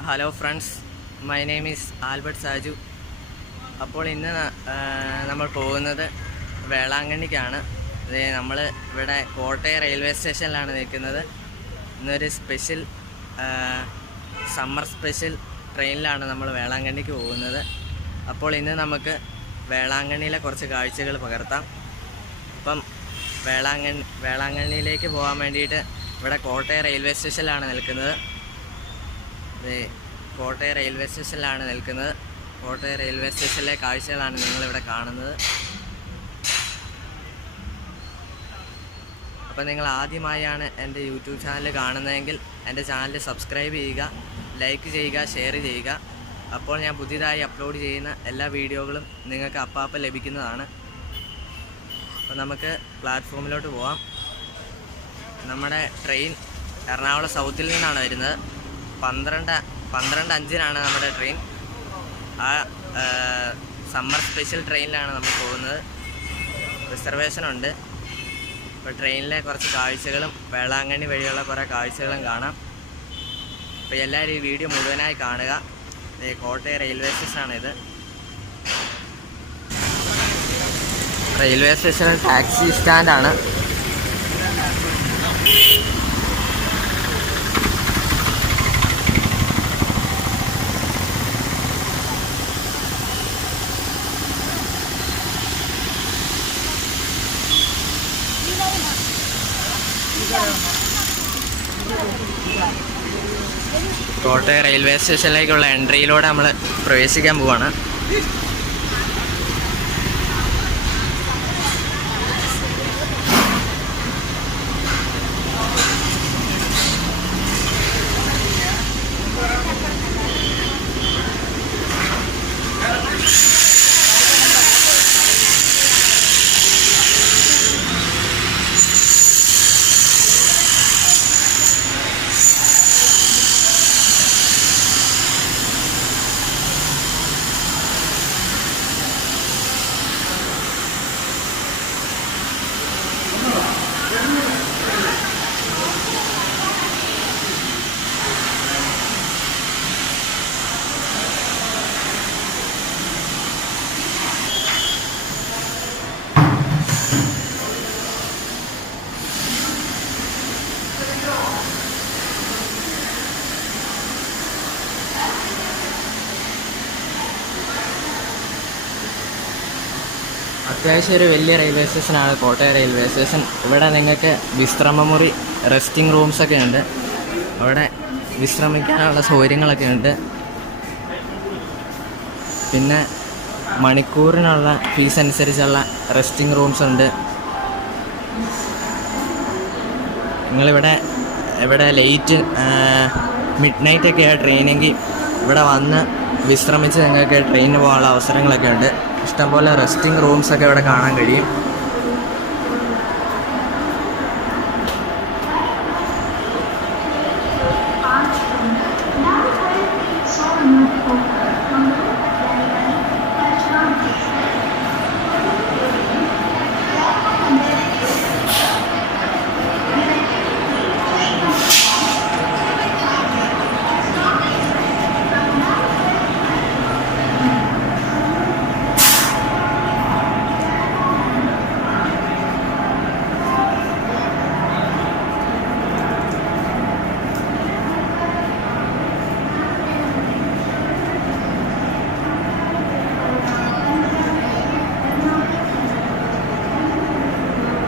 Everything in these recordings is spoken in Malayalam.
Hello friends, my name is Albert Saju. അപ്പോൾ ഇന്ന് നമ്മൾ പോകുന്നത് വേളാങ്കണ്ണിക്കാണ്. നമ്മൾ ഇവിടെ കോട്ടയം റെയിൽവേ സ്റ്റേഷനിലാണ് നിൽക്കുന്നത്. ഇന്നൊരു സ്പെഷ്യൽ സമ്മർ സ്പെഷ്യൽ ട്രെയിനിലാണ് നമ്മൾ വേളാങ്കണ്ണിക്ക് പോകുന്നത്. അപ്പോൾ ഇന്ന് നമുക്ക് വേളാങ്കണ്ണിയിലെ കുറച്ച് കാഴ്ചകൾ പകർത്താം. അപ്പം വേളാങ്കണ്ണിയിലേക്ക് പോകാൻ വേണ്ടിയിട്ട് ഇവിടെ കോട്ടയം റെയിൽവേ സ്റ്റേഷനിലാണ് നിൽക്കുന്നത്. കോട്ടയം റെയിൽവേ സ്റ്റേഷനിലെ കാഴ്ചകളാണ് നിങ്ങളിവിടെ കാണുന്നത്. അപ്പോൾ നിങ്ങൾ ആദ്യമായാണ് എൻ്റെ യൂട്യൂബ് ചാനൽ കാണുന്നതെങ്കിൽ എൻ്റെ ചാനൽ സബ്സ്ക്രൈബ് ചെയ്യുക, ലൈക്ക് ചെയ്യുക, ഷെയർ ചെയ്യുക. അപ്പോൾ ഞാൻ പുതിയതായി അപ്ലോഡ് ചെയ്യുന്ന എല്ലാ വീഡിയോകളും നിങ്ങൾക്ക് അപ്പം ലഭിക്കുന്നതാണ്. അപ്പോൾ നമുക്ക് പ്ലാറ്റ്ഫോമിലോട്ട് പോവാം. നമ്മുടെ ട്രെയിൻ എറണാകുളം സൗത്തിൽ നിന്നാണ് വരുന്നത്. 12:05 നമ്മുടെ ട്രെയിൻ. ആ സമ്മർ സ്പെഷ്യൽ ട്രെയിനിലാണ് നമ്മൾ പോകുന്നത്. റിസർവേഷനുണ്ട്. അപ്പോൾ ട്രെയിനിലെ കുറച്ച് കാഴ്ചകളും വേളാങ്കണ്ണി വഴിയുള്ള കുറേ കാഴ്ചകളും കാണാം. അപ്പോൾ എല്ലാവരും ഈ വീഡിയോ മുഴുവനായി കാണുക. കോട്ടയം റെയിൽവേ സ്റ്റേഷനാണിത്. റെയിൽവേ സ്റ്റേഷനിൽ ടാക്സി സ്റ്റാൻഡാണ്. കോട്ടയം റെയിൽവേ സ്റ്റേഷനിലേക്കുള്ള എൻട്രിയിലൂടെ നമ്മൾ പ്രവേശിക്കാൻ പോവാണ്. അത്യാവശ്യം ഒരു വലിയ റെയിൽവേ സ്റ്റേഷനാണ് കോട്ടയം റെയിൽവേ സ്റ്റേഷൻ. ഇവിടെ നിങ്ങൾക്ക് വിശ്രമമുറി, റെസ്റ്റിംഗ് റൂംസൊക്കെ ഉണ്ട്. അവിടെ വിശ്രമിക്കാനുള്ള സൗകര്യങ്ങളൊക്കെ ഉണ്ട്. പിന്നെ മണിക്കൂറിനുള്ള ഫീസ് അനുസരിച്ചുള്ള റെസ്റ്റിംഗ് റൂംസ് ഉണ്ട്. ഇവിടെ ലേറ്റ് മിഡ് നൈറ്റൊക്കെയാണ് ട്രെയിനെങ്കിൽ ഇവിടെ വന്ന് വിശ്രമിച്ച് നിങ്ങൾക്ക് ട്രെയിനിന് പോകാനുള്ള അവസരങ്ങളൊക്കെ ഉണ്ട്. ഇഷ്ടംപോലെ റെസ്റ്റിംഗ് റൂംസൊക്കെ ഇവിടെ കാണാൻ കഴിയും.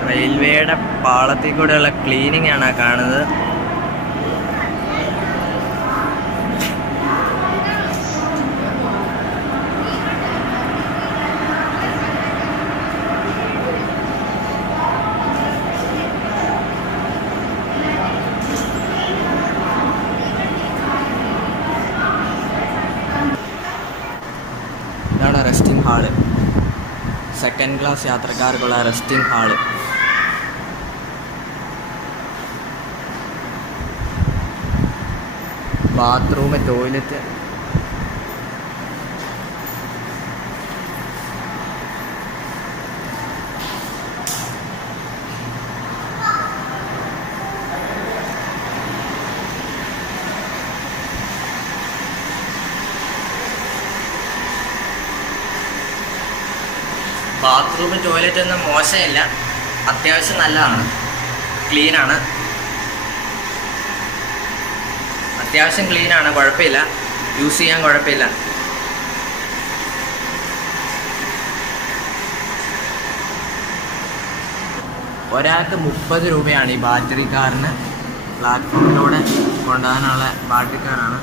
റെയിൽവേയുടെ പാളത്തിൽ കൂടെയുള്ള ക്ലീനിങ് ആണ് കാണുന്നത്. ഇതാണ് റെസ്റ്റിംഗ് ഹാള്. സെക്കൻഡ് ക്ലാസ് യാത്രക്കാർക്കുള്ള resting hall. Bathroom, toilet. Bathroom toilet ഒന്നും മോശമില്ല, അത്യാവശ്യം നല്ലതാണ്, ക്ലീനാണ്, അത്യാവശ്യം ക്ലീനാണ്, കുഴപ്പമില്ല, യൂസ് ചെയ്യാൻ കുഴപ്പമില്ല. ഒരാൾക്ക് 30 രൂപയാണ് ഈ ബാറ്ററി കാറിന്. പ്ലാറ്റ്ഫോമിലൂടെ കൊണ്ടുപോകാനുള്ള ബാറ്ററി കാറാണ്.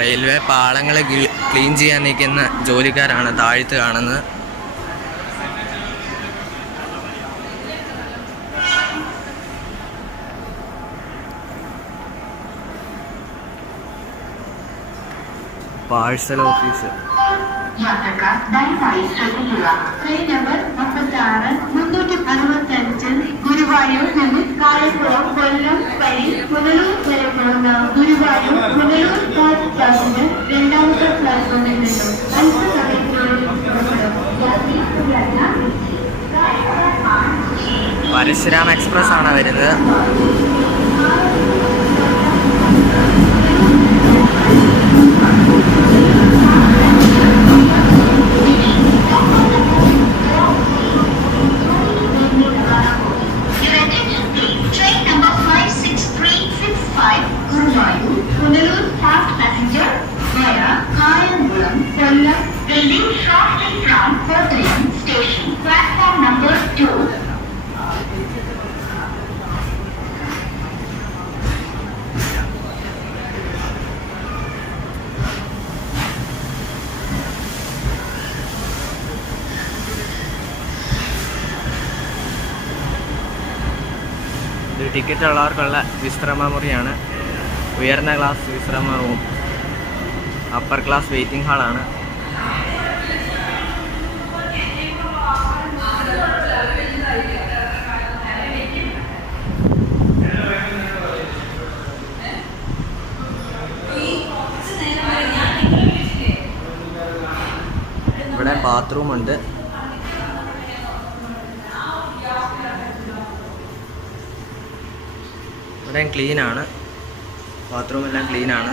റെയിൽവേ പാളങ്ങൾ ക്ലീൻ ചെയ്യാൻ നിൽക്കുന്ന ജോലിക്കാരാണ് താഴത്ത് കാണുന്നത്. Parcel office. യാത്രക്കാർ ദയവായി ശ്രദ്ധിക്കുക. ട്രെയിൻ നമ്പർ 36-365 ഗുരുവായൂർ നിന്ന് കായംകുളം കൊല്ലം വഴി പുനലൂർ വരെ പോകുന്ന ഗുരുവായൂർ പുനലൂർ ഫാസ്റ്റ് പാസഞ്ചർ രണ്ടാമത്തെ പ്ലാറ്റ്ഫോമിൽ നിന്നും അല്പസമയത്തിനുള്ളിൽ പരശുരാം എക്സ്പ്രസ് ആണ് വരുന്നത്. ടിക്കറ്റ് ഉള്ളവർക്കുള്ള വിശ്രമ മുറിയാണ്. ഉയർന്ന ക്ലാസ് വിശ്രമ റൂം, അപ്പർ ക്ലാസ് വെയിറ്റിംഗ് ഹാളാണ്. ഇവിടെ ബാത്റൂം ഉണ്ട്. ഇവിടെ ക്ലീനാണ്, ബാത്റൂം എല്ലാം ക്ലീനാണ്.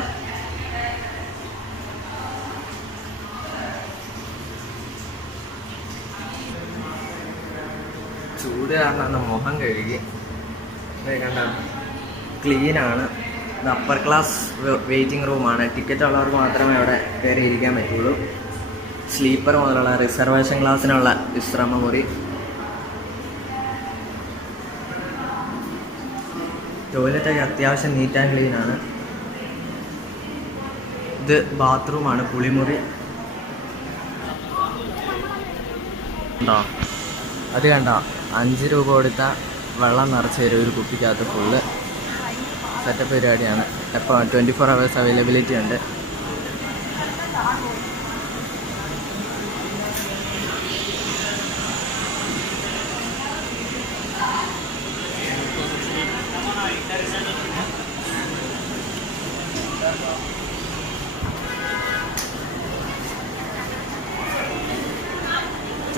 ചൂട് കാരണം മുഖം കഴുകി. കണ്ട ക്ലീനാണ്. ഇത് അപ്പർ ക്ലാസ് വെയിറ്റിംഗ് റൂമാണ്. ടിക്കറ്റ് ഉള്ളവർക്ക് മാത്രമേ അവിടെ കയറി ഇരിക്കാൻ പറ്റുള്ളൂ. സ്ലീപ്പർ മുതലുള്ള റിസർവേഷൻ ക്ലാസ്സിനുള്ള വിശ്രമ മുറി. ടോയ്ലറ്റൊക്കെ അത്യാവശ്യം നീറ്റ് ആൻഡ് ക്ലീനാണ്. ഇത് ബാത്റൂമാണ്, കുളിമുറി. ഉണ്ടോ അത് കണ്ടോ, 5 രൂപ കൊടുത്താൽ വെള്ളം നിറച്ച് തരും ഒരു കുപ്പിക്കകത്ത്. ഫുള്ള് സെറ്റപ്പ് പരിപാടിയാണ്. എപ്പോൾ 24 hours അവൈലബിലിറ്റി ഉണ്ട്.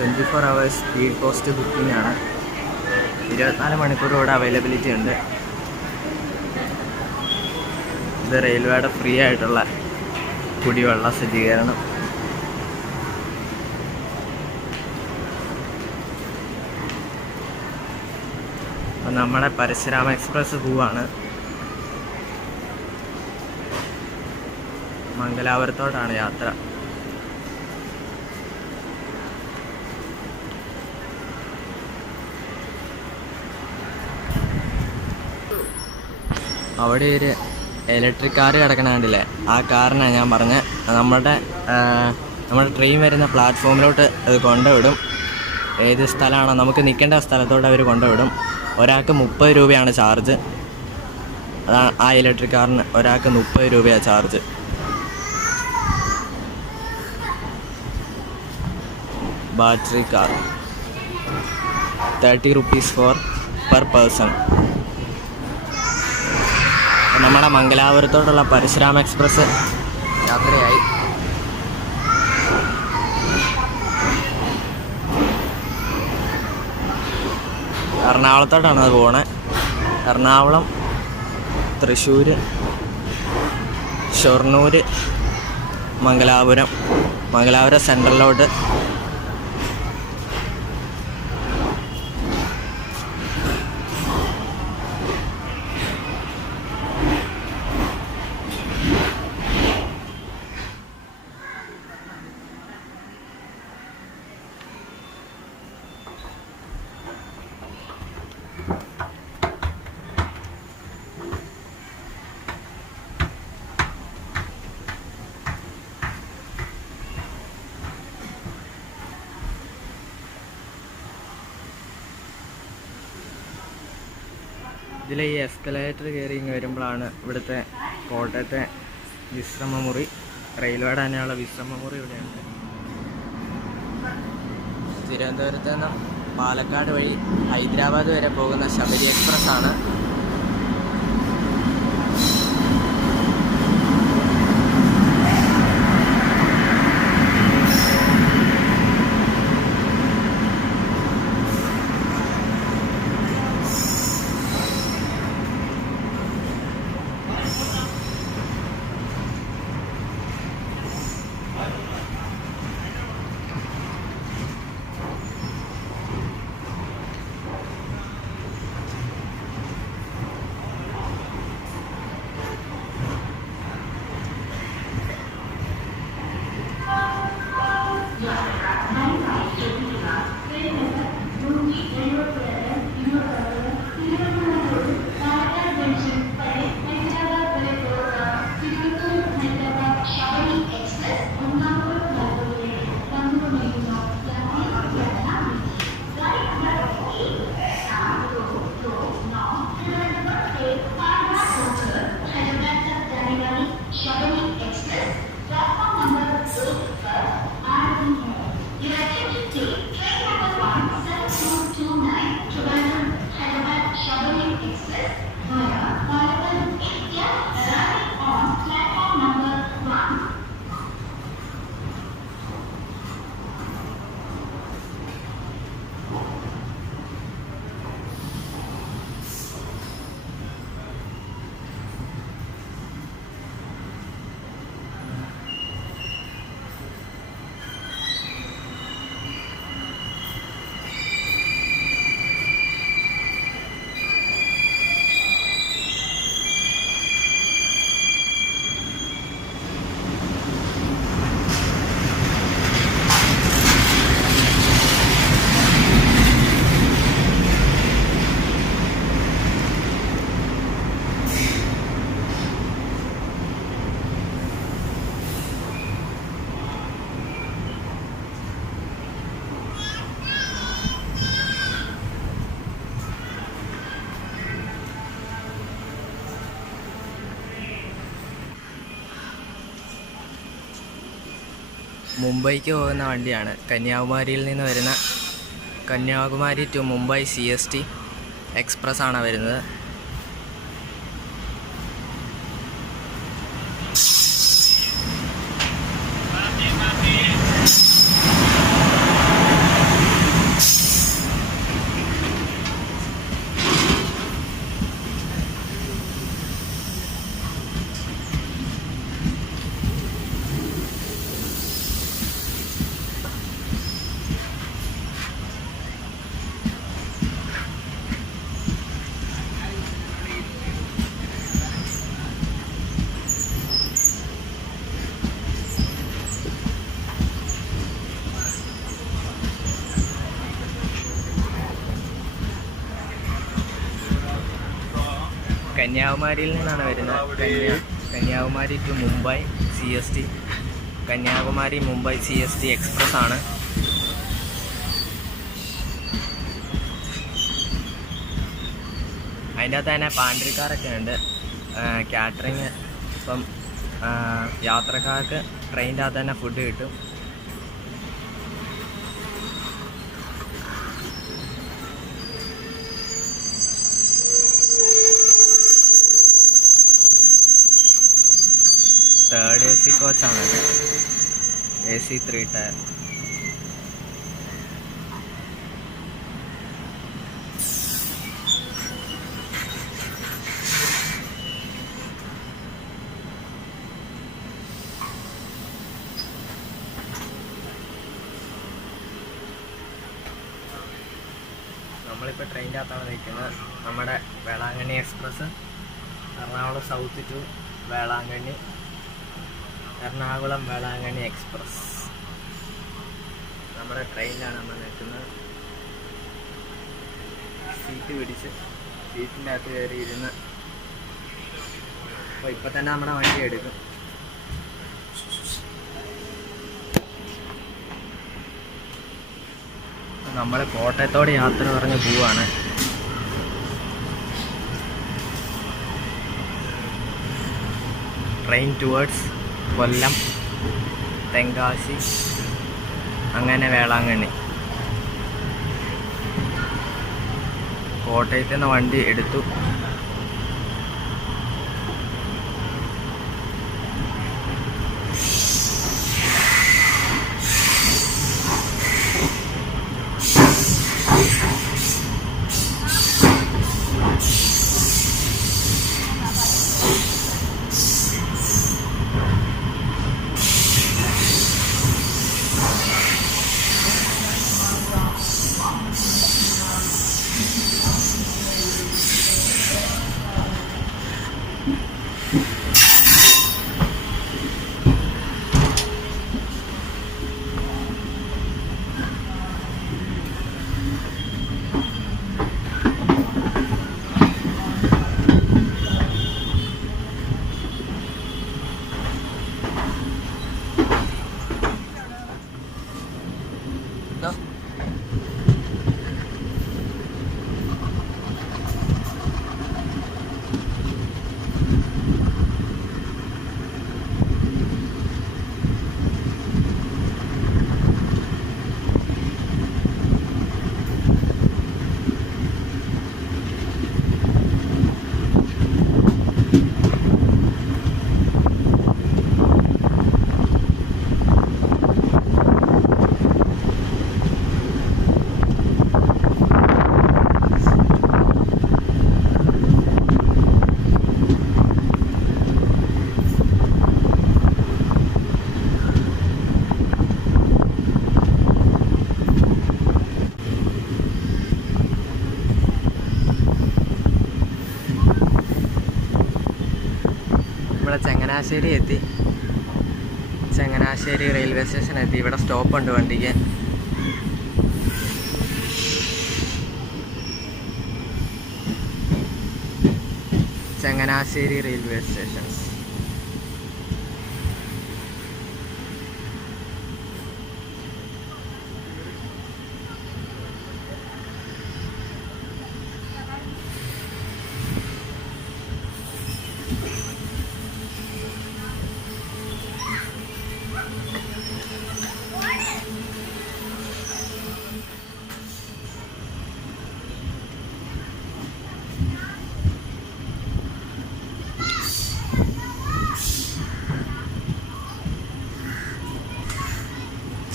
ട്വൻറ്റി-4 hours സ്പീഡ് പോസ്റ്റ് ബുക്കിംഗ് ആണ്. 24 മണിക്കൂർ ഇവിടെ അവൈലബിലിറ്റി ഉണ്ട്. ഇത് റെയിൽവേയുടെ ഫ്രീ ആയിട്ടുള്ള കുടിവെള്ള സജ്ജീകരണം. അപ്പം നമ്മുടെ പരശുരാമ എക്സ്പ്രസ് പോവാണ്. മംഗലാപുരത്തോട്ടാണ് യാത്ര. അവിടെ ഒരു ഇലക്ട്രിക് കാറ് കിടക്കണ കണ്ടില്ലേ, ആ കാറിനാണ് ഞാൻ പറഞ്ഞത്. നമ്മുടെ ട്രെയിൻ വരുന്ന പ്ലാറ്റ്ഫോമിലോട്ട് അത് കൊണ്ടുവിടും. ഏത് സ്ഥലമാണോ നമുക്ക് നിൽക്കേണ്ട സ്ഥലത്തോട്ട് അവർ കൊണ്ടുവിടും. ഒരാൾക്ക് 30 രൂപയാണ് ചാർജ്. അതാണ് ആ ഇലക്ട്രിക് കാറിന് ഒരാൾക്ക് 30 രൂപയാണ് charge. Battery car 30 rupees per person. നമ്മുടെ മംഗലാപുരത്തോടുള്ള പരശുരാമ എക്സ്പ്രസ് യാത്രയായി. എറണാകുളത്തോട്ടാണ് അത് പോണേ. എറണാകുളം, തൃശ്ശൂർ, ഷൊർണൂർ, മംഗലാപുരം സെൻട്രലിലോട്ട്. ഇതിൽ ഈ എസ്കലേറ്റർ കയറി ഇങ്ങ് വരുമ്പോഴാണ് ഇവിടുത്തെ കോട്ടയത്തെ വിശ്രമമുറി, റെയിൽവേയുടെ തന്നെയുള്ള വിശ്രമമുറി ഇവിടെയുണ്ട്. തിരുവനന്തപുരത്ത് നിന്ന് പാലക്കാട് വഴി ഹൈദരാബാദ് വരെ പോകുന്ന ശബരി എക്സ്പ്രസ് ആണ്. മുംബൈക്ക് പോകുന്ന വണ്ടിയാണ്. കന്യാകുമാരിയിൽ നിന്ന് വരുന്ന Kanyakumari to Mumbai CST express ആണ് വരുന്നത്. കന്യാകുമാരിയിൽ നിന്നാണ് വരുന്നത്. Kanyakumari to Mumbai CST, Kanyakumari Mumbai CST express ആണ്. അതിൻ്റെ അകത്ത് തന്നെ പാൻട്രിക്കാരൊക്കെ ഉണ്ട്, കാറ്ററിങ്. ഇപ്പം യാത്രക്കാർക്ക് ട്രെയിനിൻ്റെ അകത്ത് തന്നെ ഫുഡ് കിട്ടും. തേർഡ് AC കോച്ചാണല്ലേ, AC 3 ടയർ. നമ്മളിപ്പോൾ ട്രെയിനിൻ്റെ അകത്താണ് നിൽക്കുന്നത്. നമ്മുടെ Velankanni express Ernakulam south to Velankanni, Ernakulam Velankanni express. നമ്മുടെ ട്രെയിനിലാണ് നമ്മൾ നിൽക്കുന്നത്. സീറ്റ് പിടിച്ച് സീറ്റിൻ്റെ അകത്ത് കയറി ഇരുന്ന് അപ്പോൾ ഇപ്പം തന്നെ നമ്മുടെ വണ്ടി എടുക്കും. നമ്മൾ കോട്ടയത്തോട് യാത്ര പറഞ്ഞ് പോവാണ്. ട്രെയിൻ ടുവേർഡ്സ് കൊല്ലം, തെങ്കാശി, അങ്ങനെ വേളാങ്കണ്ണി. കോട്ടയത്ത് നിന്ന് വണ്ടി എടുത്തു. ചങ്ങനാശ്ശേരി എത്തി. ചങ്ങനാശ്ശേരി റെയിൽവേ സ്റ്റേഷൻ എത്തി. ഇവിടെ സ്റ്റോപ്പുണ്ട് വണ്ടിക്ക്. Changanassery railway station.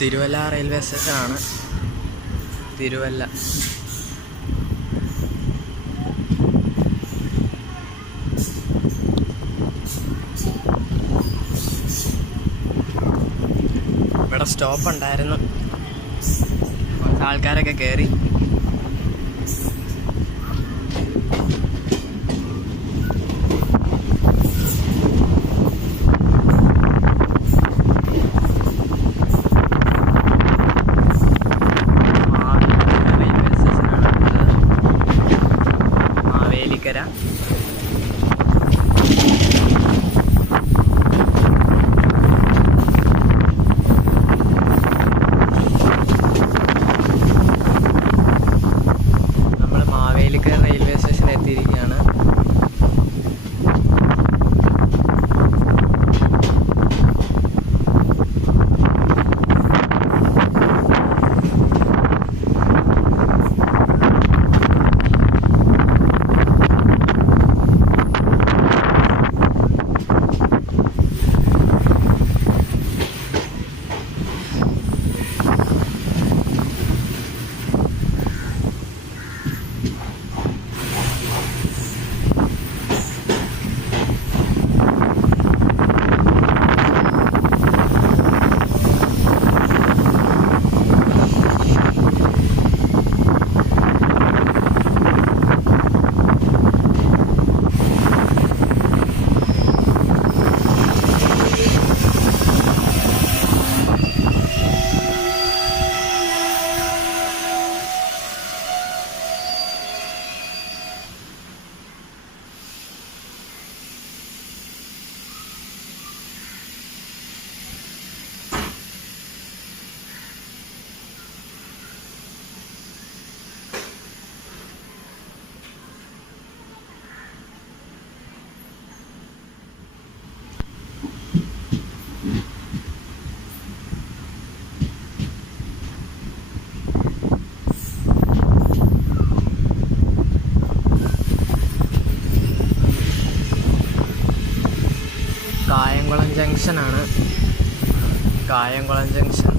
Thiruvalla railway സ്റ്റേഷനാണ്. തിരുവല്ല. ഇവിടെ സ്റ്റോപ്പ് ഉണ്ടായിരുന്നു. കുറച്ച് ആൾക്കാരൊക്കെ കയറി. ജംഗ്ഷനാണ്, കായംകുളം ജംഗ്ഷൻ.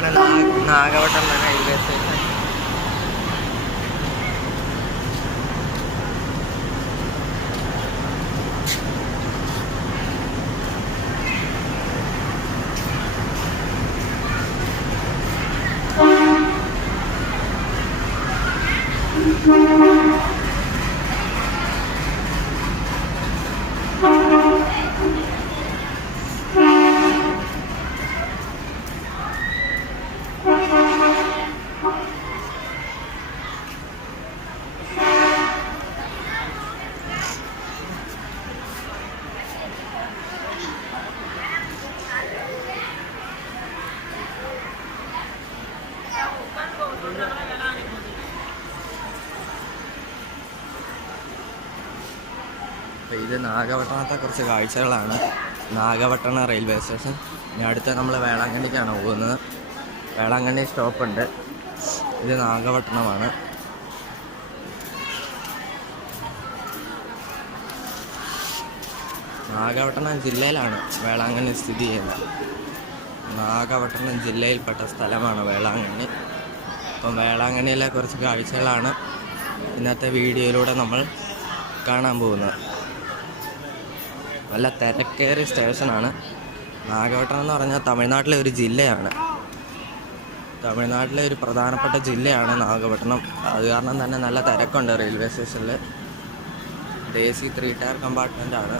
ഇതാണ് നാഗവട്ടം റെയിൽവേ സ്റ്റേഷൻ. അപ്പോൾ ഇത് നാഗപട്ടണത്തെ കുറച്ച് കാഴ്ചകളാണ്. Nagapattinam railway station. ഇനി അടുത്ത നമ്മൾ വേളാങ്കണ്ണിക്കാണ് പോകുന്നത്. വേളാങ്കണ്ണി സ്റ്റോപ്പുണ്ട്. ഇത് നാഗപട്ടണമാണ്. നാഗപട്ടണം ജില്ലയിലാണ് വേളാങ്കണ്ണി സ്ഥിതി ചെയ്യുന്നത്. നാഗപട്ടണം ജില്ലയിൽപ്പെട്ട സ്ഥലമാണ് വേളാങ്കണ്ണി. അപ്പം വേളാങ്കണ്ണിയിലെ കുറച്ച് കാഴ്ചകളാണ് ഇന്നത്തെ വീഡിയോയിലൂടെ നമ്മൾ കാണാൻ പോകുന്നത്. നല്ല തിരക്കേറിയ സ്റ്റേഷനാണ്. നാഗപട്ടണം എന്ന് പറഞ്ഞാൽ തമിഴ്നാട്ടിലെ ഒരു ജില്ലയാണ്. തമിഴ്നാട്ടിലെ ഒരു പ്രധാനപ്പെട്ട ജില്ലയാണ് നാഗപട്ടണം. അത് കാരണം തന്നെ നല്ല തിരക്കുണ്ട് റെയിൽവേ സ്റ്റേഷനിൽ. AC 3 ടയർ കമ്പാർട്ട്മെൻ്റാണ്.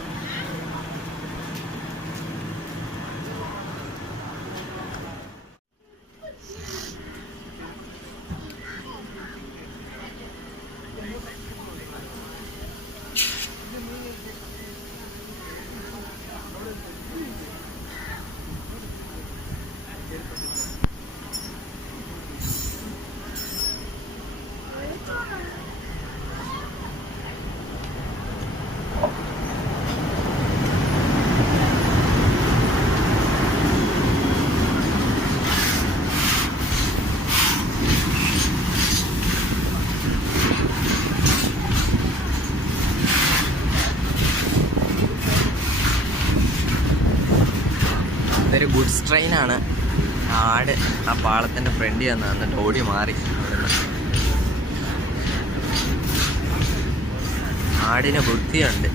ഇതൊരു ഗുഡ്സ് ട്രെയിനാണ്. ആട് ആ പാളത്തിൻ്റെ ഫ്രണ്ടിൽ വന്ന് എന്നിട്ട് ഓടി മാറി. ആടിന് ബുദ്ധിയുണ്ട്.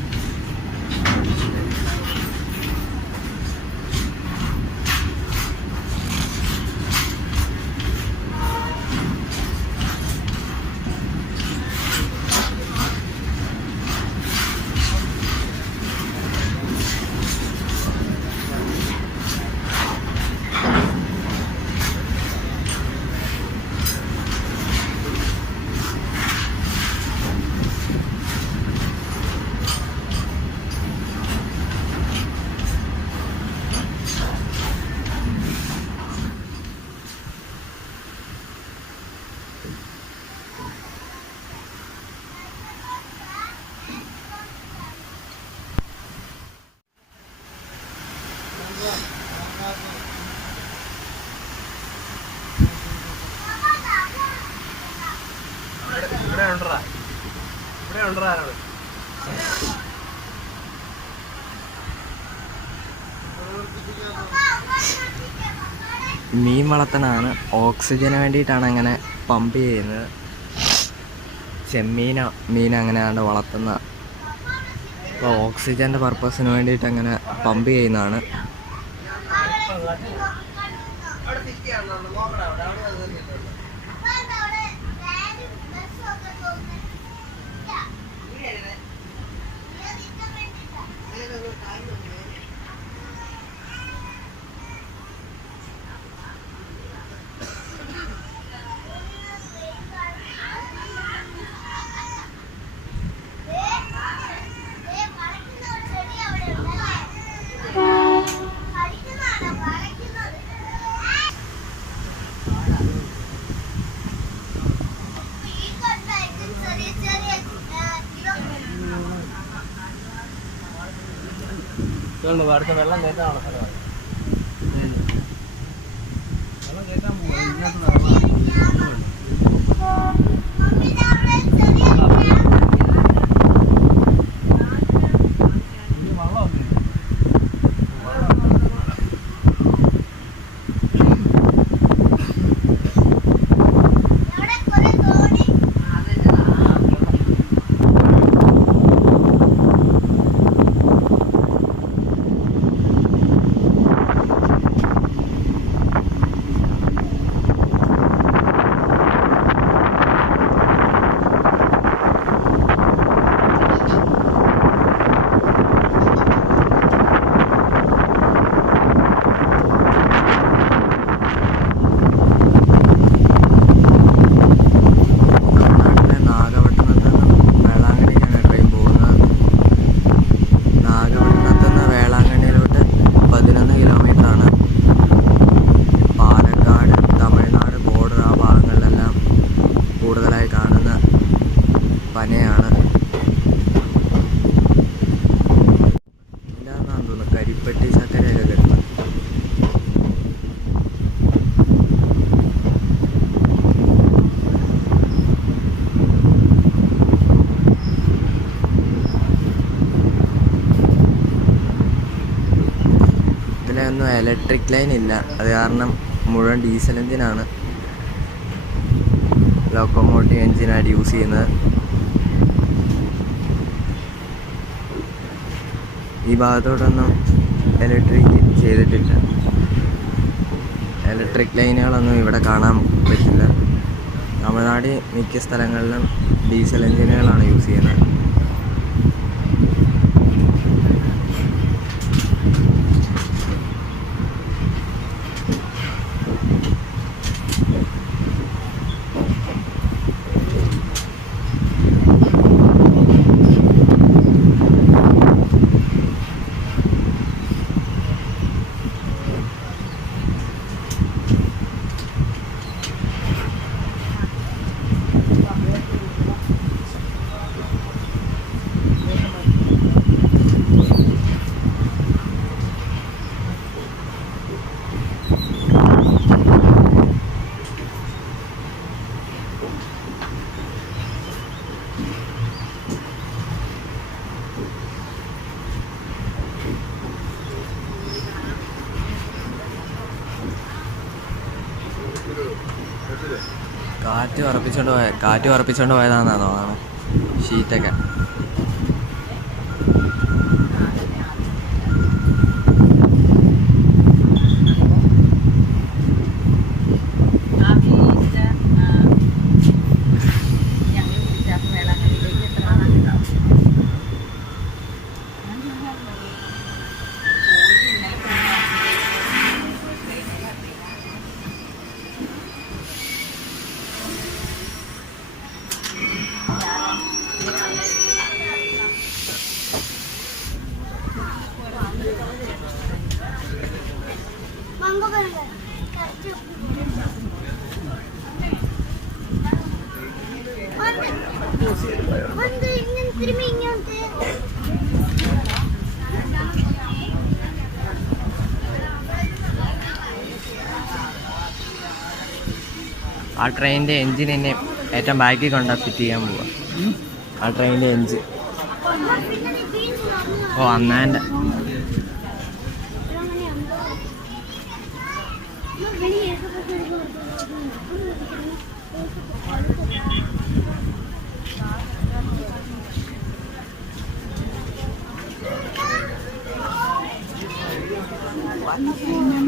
മീൻ വളർത്തനാണ്. ഓക്സിജന് വേണ്ടിയിട്ടാണ് അങ്ങനെ പമ്പ് ചെയ്യുന്നത്. ചെമ്മീനോ മീൻ അങ്ങനെയാണ് വളർത്തുന്നത്. അപ്പോൾ ഓക്സിജൻ്റെ പർപ്പസിന് വേണ്ടിയിട്ട് അങ്ങനെ പമ്പ് ചെയ്യുന്നതാണ്. അടുത്ത വെള്ളം കയറ്റാണ് സ്ഥലമാണ്. വെള്ളം കയറ്റാൻ ഒന്നും ഇലക്ട്രിക് ലൈൻ ഇല്ല. അത് കാരണം മുഴുവൻ ഡീസൽ എഞ്ചിനാണ്, ലോക്കോമോട്ടീവ് എഞ്ചിനായിട്ട് യൂസ് ചെയ്യുന്നത്. ഈ ഭാഗത്തോട്ടൊന്നും ഇലക്ട്രിക് ചെയ്തിട്ടില്ല. ഇലക്ട്രിക് ലൈനുകളൊന്നും ഇവിടെ കാണാൻ പറ്റില്ല. തമിഴ്നാട് മിക്ക സ്ഥലങ്ങളിലും ഡീസൽ എഞ്ചിനുകളാണ് യൂസ് ചെയ്യുന്നത്. കാറ്റ് ഉറപ്പിച്ചോണ്ട് പോയതാണെന്നാണ് തോന്നുന്നത് ഷീറ്റൊക്കെ. ആ ട്രെയിനിൻ്റെ എൻജിൻ എന്നെ ഏറ്റവും ബാക്കിൽ കൊണ്ടാണ് ഫിറ്റ് ചെയ്യാൻ പോവുക. ആ ട്രെയിനിൻ്റെ എൻജിൻ അന്നേൻ്റെ One